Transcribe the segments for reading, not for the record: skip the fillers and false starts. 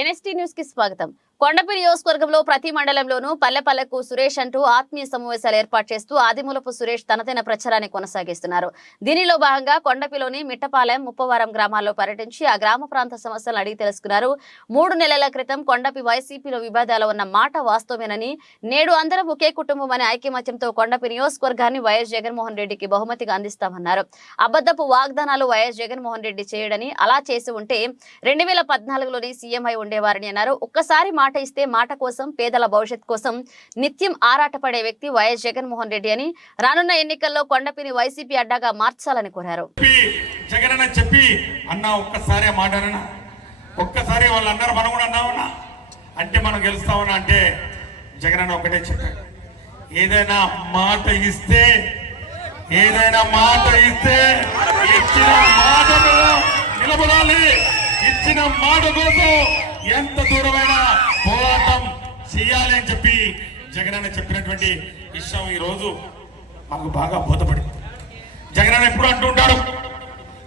NST news కి స్వాగతం. కొండపి నియోజకవర్గంలో ప్రతి మండలంలోనూ పల్లెపల్లెకు సురేష్ అంటూ ఆత్మీయ సమావేశాలు ఏర్పాటు చేస్తూ ఆదిమూలపు సురేష్ తనదైన ప్రచారాన్ని కొనసాగిస్తున్నారు. దీనిలో భాగంగా కొండపిలోని మిట్టపాలెం, ముప్పవరం గ్రామాల్లో పర్యటించి ఆ గ్రామ ప్రాంత సమస్యలను అడిగి తెలుసుకున్నారు. 3 నెలల క్రితం కొండపి వైసీపీలో వివాదాలు ఉన్న మాట వాస్తవమేనని, నేడు అందరం ఒకే కుటుంబం అనే ఐకమత్యంతో కొండపి నియోజకవర్గాన్ని వైఎస్ జగన్మోహన్ రెడ్డికి బహుమతిగా అందిస్తామన్నారు. అబద్ధపు వాగ్దానాలు వైఎస్ జగన్మోహన్ రెడ్డి చేయడని, అలా చేసి ఉంటే 2014లోని సీఎం అయి ఉండేవారని అన్నారు. ఒక్కసారి మాట ఇస్తే మాట కోసం, పేదల భవిష్యత్ కోసం నిత్యం ఆరాటపడే వ్యక్తి వైఎస్ జగన్మోహన్ రెడ్డి అని, రానున్న ఎన్నికల్లో కొండపిని వైసీపీ అడ్డాగా మార్చాలని కోరారు. జగన్ అని చెప్పి అన్నా ఒక్కసారి మాటనా, ఒక్కసారి వాళ్ళు అన్నారు మనం కూడా అన్నామన్నా అంటే మనం గెలుస్తామన్నా అంటే జగన్ అన్న ఒకటే చెప్పాడు, ఏదైనా మాట ఇస్తే ఇచ్చిన మాట నిలబడాలి, ఇచ్చిన మాట కోసం ఎంత దూరమైనా పోరాటం చేయాలి అని చెప్పి జగనన్న చెప్పినటువంటి విషయం ఈ రోజు మాకు బాగా బోధపడింది. జగనన్న ఎప్పుడు అంటూ ఉంటాడు,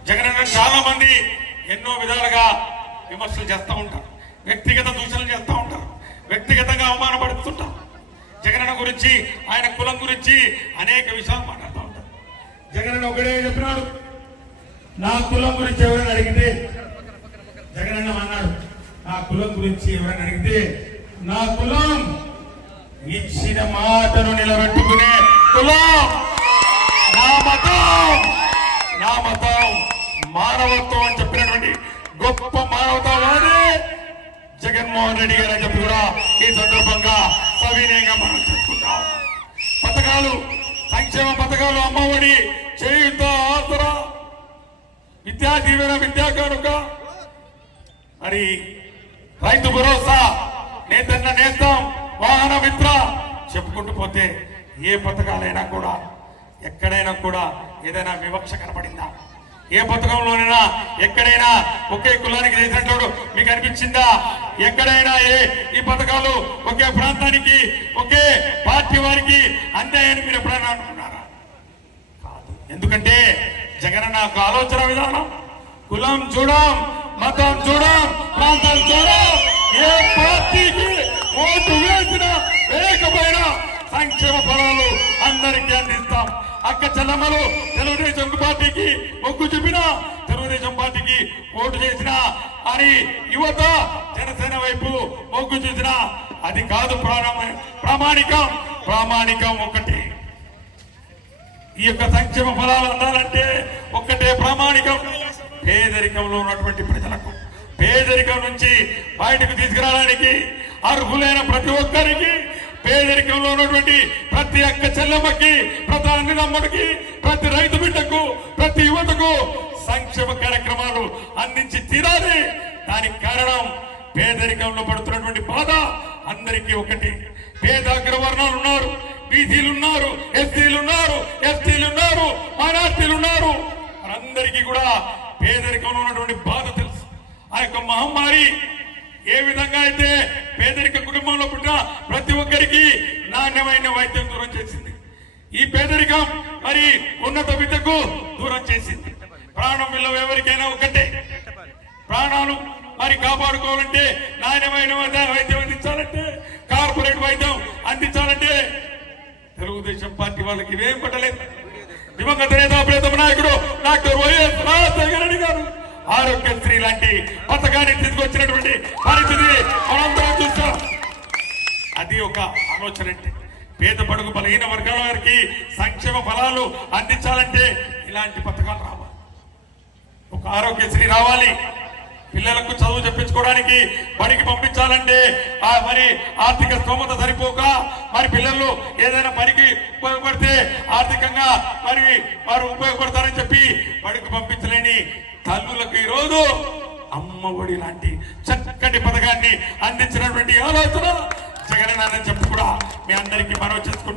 జగనన్న చాలా మంది ఎన్నో విధాలుగా విమర్శలు చేస్తూ ఉంటారు, వ్యక్తిగత దూషణలు చేస్తూ ఉంటారు, వ్యక్తిగతంగా అవమానపడుతుంటారు. జగనన్న గురించి, ఆయన కులం గురించి అనేక విషయాలు మాట్లాడుతూ ఉంటారు. జగనన్న ఒకటే చెప్పినాడు, నా కులం గురించి ఎవరైనా అడిగితే, జగనన్న అన్నాడు నా కులం గురించి ఎవరైనా అడిగితే, నా కులం ఇచ్చిన మాటను నిలబెట్టుకునే కులం, నా మతం మానవత్వం అని చెప్పినటువంటి గొప్ప మానవతావాది జగన్మోహన్ రెడ్డి గారు అని చెప్పి కూడా ఈ సందర్భంగా సవినయంగా మనం చెప్పుకుంటాం. పథకాలు, సంక్షేమ పథకాలు, అమ్మఒడి, చేయూత, ఆసరా, విద్యా దీవెన, విద్యా కానుక, మరి రైతు భరోసా, నేతన్న నేస్తాం, వాహన మిత్ర, చెప్పుకుంటూ పోతే ఏ పథకాలైనా కూడా ఎక్కడైనా కూడా ఏదైనా వివక్ష కనపడిందా? ఏ పథకంలోనైనా ఎక్కడైనా ఒకే కులానికి చేసినట్లు మీకు అనిపించిందా? ఎక్కడైనా ఈ పథకాలు ఒకే ప్రాంతానికి, ఒకే పార్టీ వారికి అందాయని మీరు ఎప్పుడైనా అనుకున్నారా? కాదు. ఎందుకంటే జగన్ నాకు ఆలోచన విధానం, కులం చూడం, మతం చూడం, ప్రాంతం చూడం, ఏ పార్టీకి ఓటు వేసినా వేయకపోయినా సంక్షేమ ఫలాలు అందరికీ అందిస్తాం. అక్క చెల్లమ్మలు తెలుగుదేశం పార్టీకి మొగ్గు చూపిన, తెలుగుదేశం పార్టీకి ఓటు చేసిన, అని యువత జనసేన వైపు మొగ్గు చూసిన, అది కాదు ప్రామాణికం ఒకటి. ఈ యొక్క సంక్షేమ ఫలాలు అందాలంటే ఒక్కటే ప్రామాణికం. పేదరికంలో ఉన్నటువంటి ప్రజలకు పేదరికం నుంచి బయటకు తీసుకురావడానికి అర్హులైన ప్రతి ఒక్కరికి, పేదరికంలో ఉన్నటువంటి ప్రతి అక్క చెల్లెమ్మకి, ప్రతి అన్నదమ్ముడికి, ప్రతి రైతు బిడ్డకు, ప్రతి యువతకు సంక్షేమ కార్యక్రమాలు అందించి తీరాలి. దానికి కారణం పేదరికంలో పడుతున్నటువంటి బాధ అందరికీ ఒకటి. పేద అగ్రవర్ణాలు ఉన్నారు, బీసీలు ఉన్నారు, ఎస్సీలు ఉన్నారు, ఎస్టీలు ఉన్నారు, మైనార్టీలు ఉన్నారు. అందరికీ కూడా పేదరికంలో ఉన్నటువంటి బాధ తెలుసు. ఆ యొక్క మహమ్మారి ఏ విధంగా అయితే పేదరిక కుటుంబంలో పుట్టిన ప్రతి ఒక్కరికి నాణ్యమైన వైద్యం దూరం చేసింది, ఈ పేదరికం మరి ఉన్నత విద్యకు దూరం చేసింది. ప్రాణం విలువ ఎవరికైనా ఒకటే. ప్రాణాలు మరి కాపాడుకోవాలంటే, నాణ్యమైన వైద్యం అందించాలంటే, కార్పొరేట్ వైద్యం అందించాలంటే తెలుగుదేశం పార్టీ వాళ్ళకి ఇవేం పట్టలేదు. దివంగత నేత, ప్రియతమ నాయకుడు డాక్టర్ వైఎస్ రాజశేఖర రెడ్డి గారు ఆరోగ్యశ్రీ లాంటి పథకాన్ని తీసుకొచ్చినటువంటి పరిస్థితి మనందరం చూస్తాం. అది ఒక ఆలోచన. అంటే పేద బడుగు బలహీన వర్గాల వారికి సంక్షేమ ఫలాలు అందించాలంటే ఇలాంటి పథకాలు రావాలి. ఒక ఆరోగ్యశ్రీ రావాలి. పిల్లలకు చదువు చెప్పించుకోవడానికి బడికి పంపించాలంటే మరి ఆర్థిక స్తోమత సరిపోక, మరి పిల్లలు ఏదైనా పనికి ఉపయోగపడితే ఆర్థికంగా మరి వారు ఉపయోగపడతారని చెప్పి బడికి పంపించలేని తల్లులకు ఈరోజు అమ్మఒడి లాంటి చక్కటి పథకాన్ని అందించినటువంటి ఆలోచన జగన్ అని చెప్పి కూడా మీ అందరికీ మనవి చేసుకుంటున్నాను.